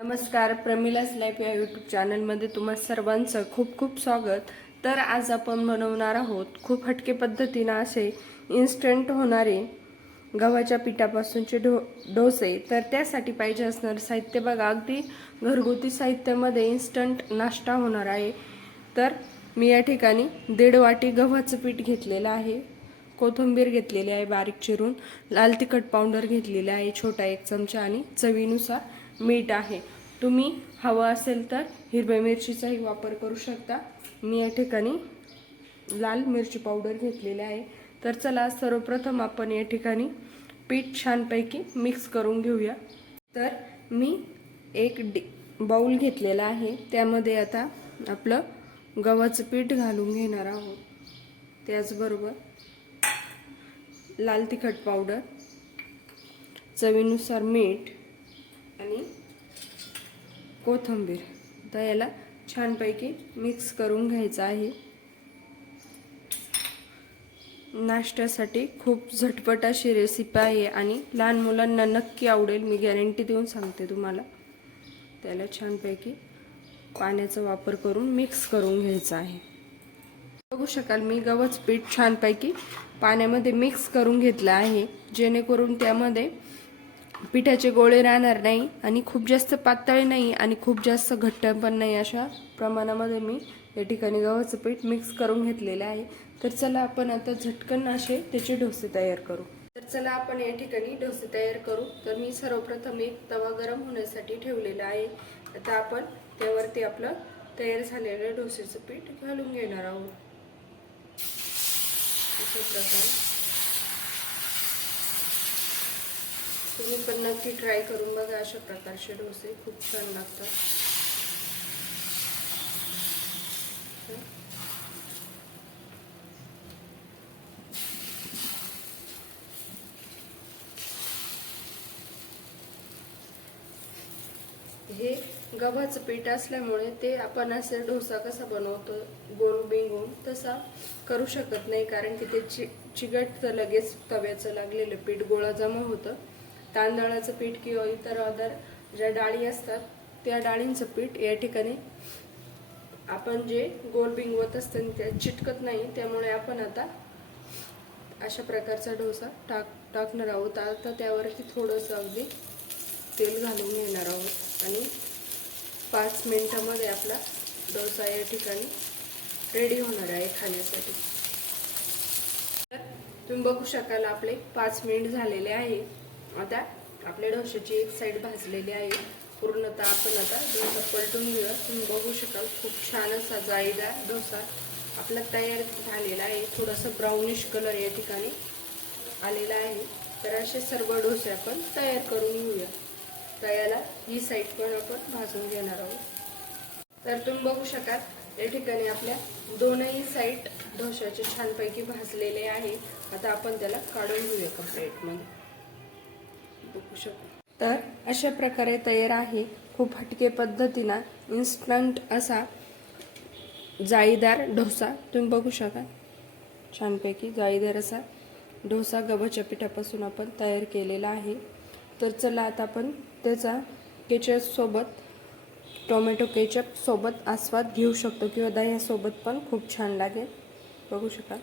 नमस्कार प्रमिलाज लाईफ या यूट्यूब चॅनलमध्ये तुम्हा सर्वांचं खूप खूप स्वागत. तर आज आपण बनवणार आहोत खूप हटके पद्धतीनं असे इन्स्टंट होणारे गव्हाच्या पिठापासूनचे ढो डोसे. तर त्यासाठी पाहिजे असणारं साहित्य बघा अगदी घरगुती साहित्यामध्ये इन्स्टंट नाश्ता होणार आहे. तर मी या ठिकाणी दीड वाटी गव्हाचं पीठ घेतलेलं आहे. कोथिंबीर घेतलेली आहे बारीक चिरून. लाल तिखट पावडर घेतलेली आहे छोटा एक चमचा आणि चवीनुसार मीठ आहे. तुम्ही हवं असेल तर हिरव्या मिरचीचाही वापर करू शकता. मी या ठिकाणी लाल मिरची पावडर घेतलेली आहे. तर चला सर्वप्रथम आपण या ठिकाणी पीठ छानपैकी मिक्स करून घेऊया. तर मी एक डि बाऊल घेतलेला आहे. त्यामध्ये आता आपलं गव्हाचं पीठ घालून घेणार आहोत. त्याचबरोबर लाल तिखट पावडर चवीनुसार मीठ आणि कोथिंबीर. तर याला छानपैकी मिक्स करून घ्यायचं आहे. नाश्त्यासाठी खूप झटपट अशी रेसिपी आहे आणि लहान मुलांना नक्की आवडेल मी गॅरंटी देऊन सांगते तुम्हाला. त्याला छानपैकी पाण्याचा वापर करून मिक्स करून घ्यायचा आहे. बघू शकाल मी गव्हाचं पीठ छानपैकी पाण्यामध्ये मिक्स करून घेतलं आहे. जेणेकरून त्यामध्ये पिठाचे गोळे राहणार नाही आणि खूप जास्त पातळ नाही आणि खूप जास्त घट्ट पण नाही अशा प्रमाणामध्ये मी या ठिकाणी गव्हाचं पीठ मिक्स करून घेतलेलं आहे. तर चला आपण आता झटकन असे त्याचे डोसे तयार करू. तर चला आपण या ठिकाणी डोसे तयार करू. तर मी सर्वप्रथम एक तवा गरम होण्यासाठी ठेवलेला आहे. आता आपण त्यावरती आपलं तयार झालेलं डोसेचं पीठ घालून घेणार आहोत. अशा प्रकारे. तुम्ही पण नक्की ट्राय करून बघा अशा प्रकारचे डोसे खूप छान लागतात. हे गव्हाचं पीठ असल्यामुळे ते आपण असे डोसा कसा बनवतो गोल बिंगून तसा करू शकत नाही कारण की ते चि चिगटतं लगेच तव्याचं लागलेलं पीठ गोळा जमा होतं. तांदळाचं पीठ किंवा इतर अदर ज्या डाळी असतात त्या डाळींचं पीठ या ठिकाणी आपण जे गोल बिंगवत असतं त्या चिटकत नाही त्यामुळे आपण आता अशा प्रकारचा डोसा टाक टाकणार आहोत. आता त्यावरती थोडंसं अगदी तेल घालून घेणार आहोत आणि पाच मिनटामध्ये आपला डोसा या ठिकाणी रेडी होणार आहे खाण्यासाठी. तर तुम्ही बघू शकाल आपले पाच मिनिट झालेले आहे. आता आपल्या डोश्याची एक साईड भाजलेली आहे. पूर्णतः आपण आता डोसा पलटून घेऊया. तुम्ही बघू शकाल खूप छान असा जाळीदार डोसा आपला तयार झालेला आहे. थोडासा ब्राउनिश कलर या ठिकाणी आलेला आहे. तर असे सर्व डोसे आपण तयार करून घेऊया. तयाला ही साईड पण आपण भाजून घेणार आहोत. तर तुम्ही बघू शकाल या ठिकाणी आपल्या दोनही साईड डोशाचे छानपैकी भाजलेले आहे. आता आपण त्याला काढून घेऊया का प्लेटमध्ये बघू शकू. तर अशा प्रकारे तयार आहे. खूप हटके पद्धतीनं इन्स्टंट असा जाळीदार डोसा. तुम्ही बघू शकाल छानपैकी जाळीदार असा डोसा गव्हाच्या पिठापासून आपण तयार केलेला आहे. तर चला आता आपण त्याचा केचपसोबत टोमॅटो केचपसोबत आस्वाद घेऊ शकतो किंवा दह्यासोबत पण खूप छान लागेल. बघू शकाल